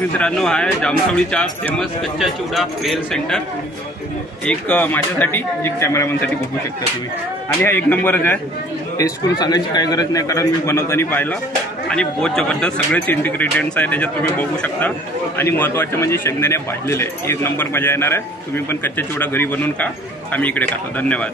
मित्रांनो, हा आहे जाम सावळीचा फेमस कच्चा चिवडा भेल सेंटर। एक माझ्यासाठी एक कॅमेरामॅनसाठी बघू शकता तुम्ही। आणि हा एक नंबरच आहे, टेस्ट करून सांगायची काही गरज नाही, कारण मी बनवताना पाहिलं आणि बहुत जबरदस्त सगळेच इंग्रेडियंट्स आहे त्याच्यात, तुम्ही बघू शकता। आणि महत्त्वाचं म्हणजे शेंगदाणे भाजलेले, एक नंबर मजा येणार आहे। तुम्ही पण कच्चा चिवडा घरी बनवून खा, आम्ही इकडे खातो। धन्यवाद।